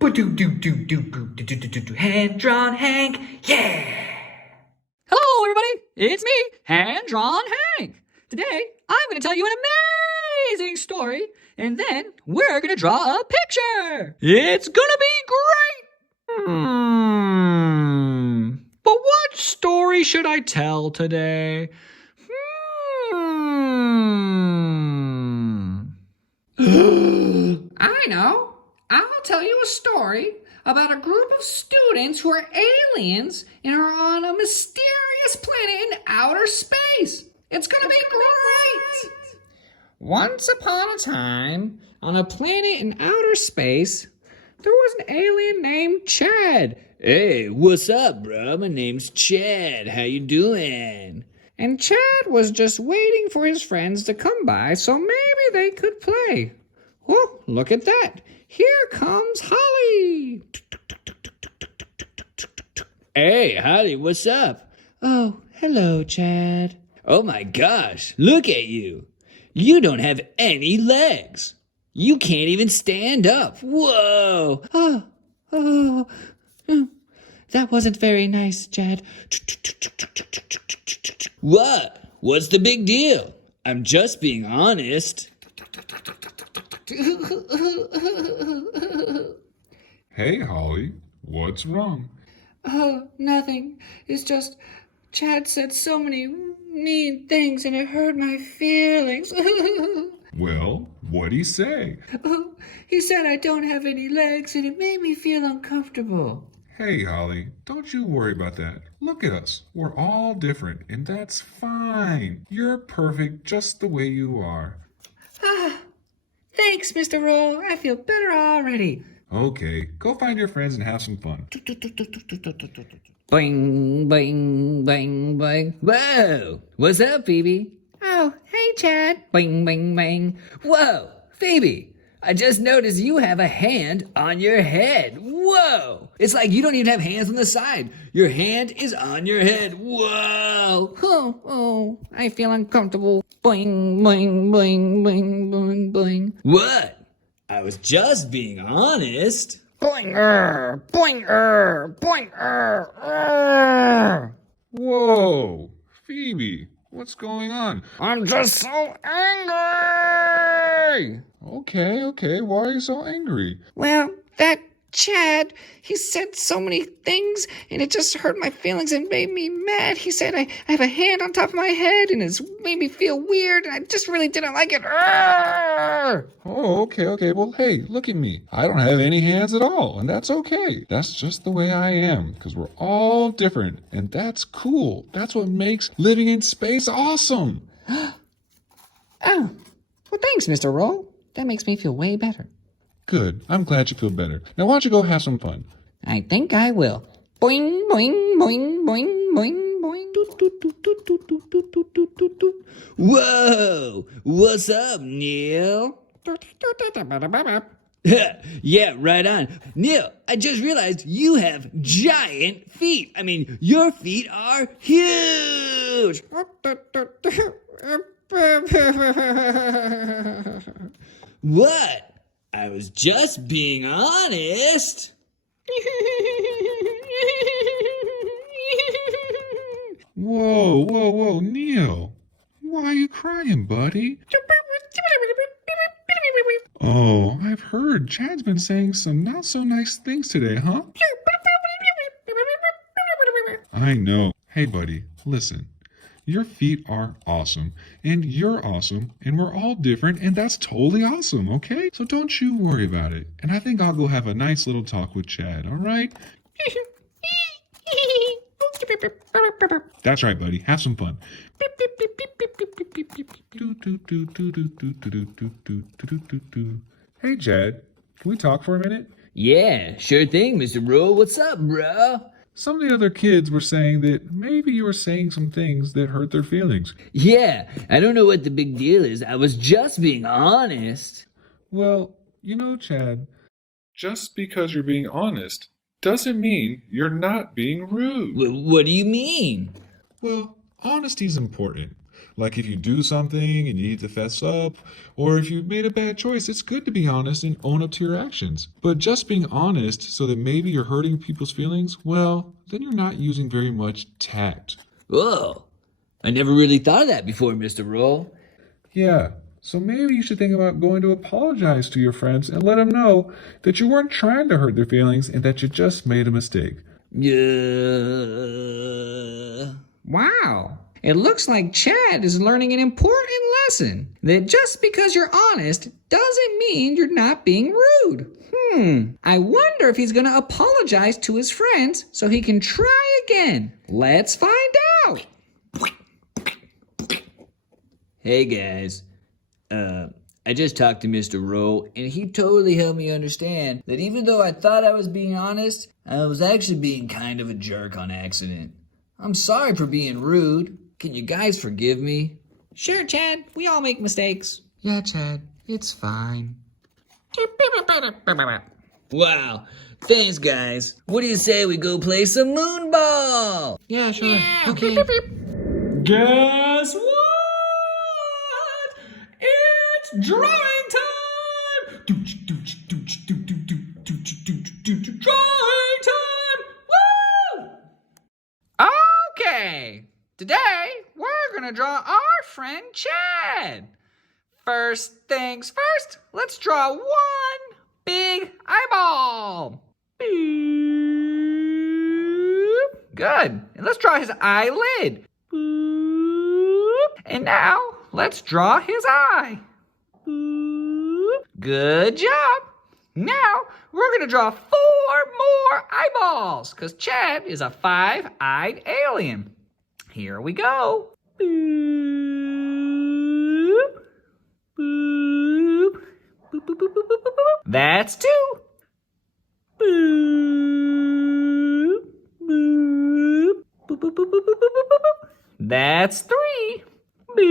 Hand-drawn Hank, yeah! Hello, everybody. It's me, Hand-Drawn Hank. Today, I'm going to tell you an amazing story, and then we're going to draw a picture. It's going to be great. But what story should I tell today? I know. I'll tell you a story about a group of students who are aliens and are on a mysterious planet in outer space. It's gonna be great! Once upon a time, on a planet in outer space, there was an alien named Chad. Hey, what's up, bro? My name's Chad. How you doing? And Chad was just waiting for his friends to come by so maybe they could play. Oh, look at that. Here comes Holly. Hey, Holly, what's up? Oh, hello, Chad. Oh my gosh, look at you. You don't have any legs. You can't even stand up. Whoa. Oh, that wasn't very nice, Chad. What? What's the big deal? I'm just being honest. Hey, Holly, what's wrong? Oh, nothing. It's just Chad said so many mean things and it hurt my feelings. Well, what'd he say? Oh, he said I don't have any legs and it made me feel uncomfortable. Hey, Holly, don't you worry about that. Look at us. We're all different, and that's fine. You're perfect just the way you are. Thanks, Mr. Roll. I feel better already. Okay, go find your friends and have some fun. Boing, boing, boing, boing. Whoa, what's up, Phoebe? Oh, hey, Chad. Bing, bing, bing. Whoa, Phoebe, I just noticed you have a hand on your head. Whoa, it's like you don't even have hands on the side. Your hand is on your head. Whoa. Oh, I feel uncomfortable. Boing, boing, boing, boing, boing, boing. What? I was just being honest. Boing, boing, boing. Whoa, Phoebe, what's going on? I'm just so angry. Okay, why are you so angry? Well, that Chad, he said so many things and it just hurt my feelings and made me mad. He said I have a hand on top of my head and it's made me feel weird and I just really didn't like it. Oh, okay, well, hey, look at me. I don't have any hands at all, and that's okay. That's just the way I am, because we're all different, and that's cool. That's what makes living in space awesome. Oh, well, thanks, Mr. Roll. That makes me feel way better. Good. I'm glad you feel better. Now, why don't you go have some fun? I think I will. Boing, boing, boing, boing, boing, boing. Doot, doot, doot, doot, doot, doot, doot, doot, doot, doot, doot. Whoa, what's up, Neil? Yeah, right on. Neil, I just realized you have giant feet. I mean, your feet are huge. What? I was just being honest. Whoa, Neil. Why are you crying, buddy? Oh, I've heard Chad's been saying some not so nice things today, huh? I know. Hey, buddy, listen. Your feet are awesome, and you're awesome, and we're all different, and that's totally awesome, okay? So don't you worry about it. And I think I'll go have a nice little talk with Chad, all right? That's right, buddy. Have some fun. Hey, Chad. Can we talk for a minute? Yeah, sure thing, Mr. Rowe. What's up, bro? Some of the other kids were saying that maybe you were saying some things that hurt their feelings. Yeah, I don't know what the big deal is. I was just being honest. Well, you know, Chad, just because you're being honest doesn't mean you're not being rude. What do you mean? Well, honesty's important, Like if you do something and you need to fess up, or if you've made a bad choice, it's good to be honest and own up to your actions. But just being honest so that maybe you're hurting people's feelings, well, then you're not using very much tact. Whoa, I never really thought of that before, Mr. Roll. Yeah, so maybe you should think about going to apologize to your friends and let them know that you weren't trying to hurt their feelings and that you just made a mistake. Yeah. Wow. It looks like Chad is learning an important lesson. That just because you're honest doesn't mean you're not being rude. I wonder if he's gonna apologize to his friends so he can try again. Let's find out. Hey guys, I just talked to Mr. Rowe, and he totally helped me understand that even though I thought I was being honest, I was actually being kind of a jerk on accident. I'm sorry for being rude. Can you guys forgive me? Sure, Chad. We all make mistakes. Yeah, Chad, it's fine. Wow, thanks guys. What do you say we go play some moonball? Yeah, sure. Okay. Guess what? It's drawing time! Drawing time! Woo! Okay, today we're gonna draw our friend Chad. First things first, let's draw one big eyeball. Boop. Good. And let's draw his eyelid. Boop. And now let's draw his eye. Boop. Good job. Now we're going to draw 4 more eyeballs because Chad is a 5-eyed alien. Here we go. Boop. Boop. Boop, boop, boop, boop, boop, boop, boop. That's 2. Boop. Boop. Boop, boop, boop, boop, boop, boop, boop, boop. That's 3. Boop.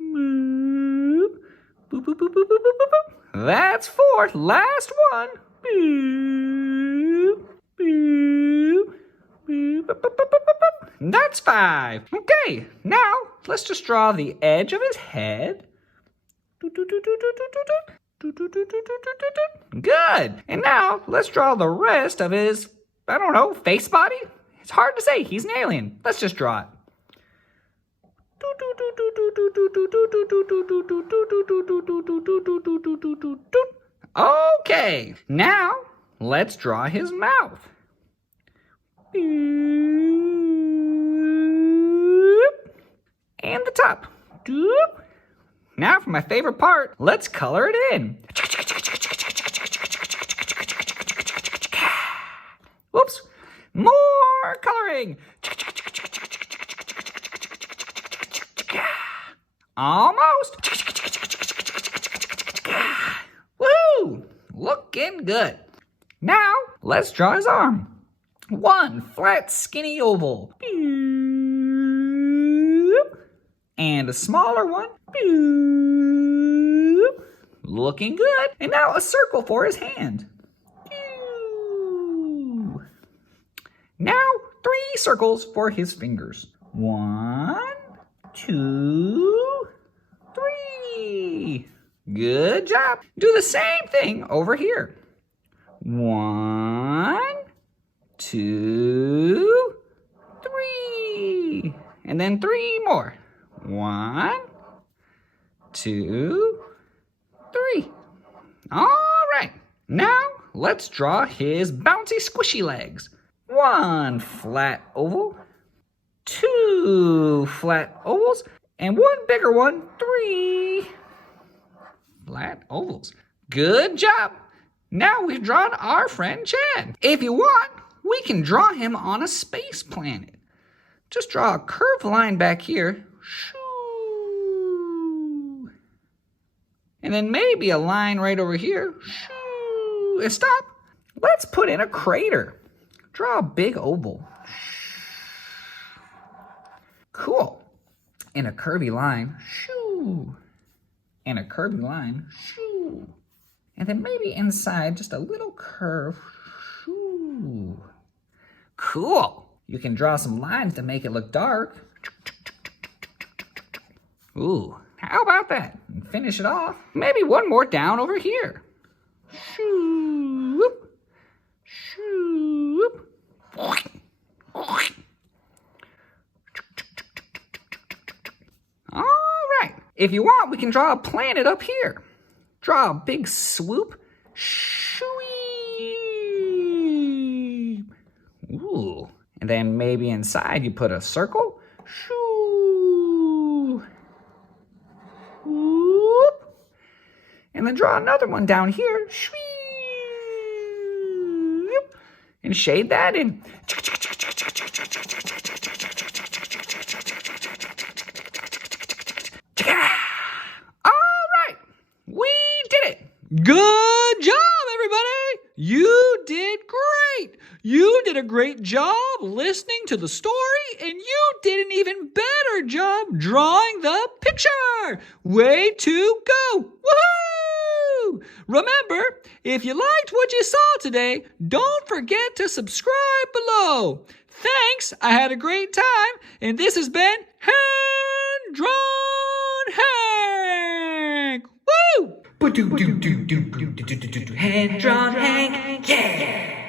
Boop. Boop, boop, boop, boop, boop, boop, boop. That's 4. Last one. Boop. Boop. Boop, boop, boop, boop, boop, boop. That's 5. Okay, now let's just draw the edge of his head. Good. And now let's draw the rest of his, I don't know, face body? It's hard to say. He's an alien. Let's just draw it. Okay. Now let's draw his mouth. And the top. Now for my favorite part, let's color it in. Whoops. More coloring. Almost. Woo! Looking good. Now, let's draw his arm. One flat, skinny oval. And a smaller one. Looking good. And now a circle for his hand. Now 3 circles for his fingers. 1, 2, 3. Good job. Do the same thing over here. 1, 2, 3. And then 3 more. 1, 2, 3. All right. Now let's draw his bouncy squishy legs. 1 flat oval, 2 flat ovals, and 1 bigger one, 3 flat ovals. Good job. Now we've drawn our friend Chad. If you want, we can draw him on a space planet. Just draw a curved line back here. Shoo. And then maybe a line right over here. Shoo. And stop. Let's put in a crater. Draw a big oval. Cool. And a curvy line. Shoo. And a curvy line. Shoo. And then maybe inside just a little curve. Shoo. Cool. You can draw some lines to make it look dark. Ooh, how about that? And finish it off. Maybe one more down over here. Shoop, shoop. All right. If you want, we can draw a planet up here. Draw a big swoop. Shoo. Ooh. And then maybe inside you put a circle. Shoo. Whoop. And then draw another one down here. Shoo. And shade that in. All right. We did it. Good job, everybody! You did great! You did a great job listening to the story, and you did an even better job drawing the picture! Way to go! Woohoo! Remember, if you liked what you saw today, don't forget to subscribe below. Thanks, I had a great time, and this has been Hand Drawn Hank! Woo! Hand drawn Hank, yeah!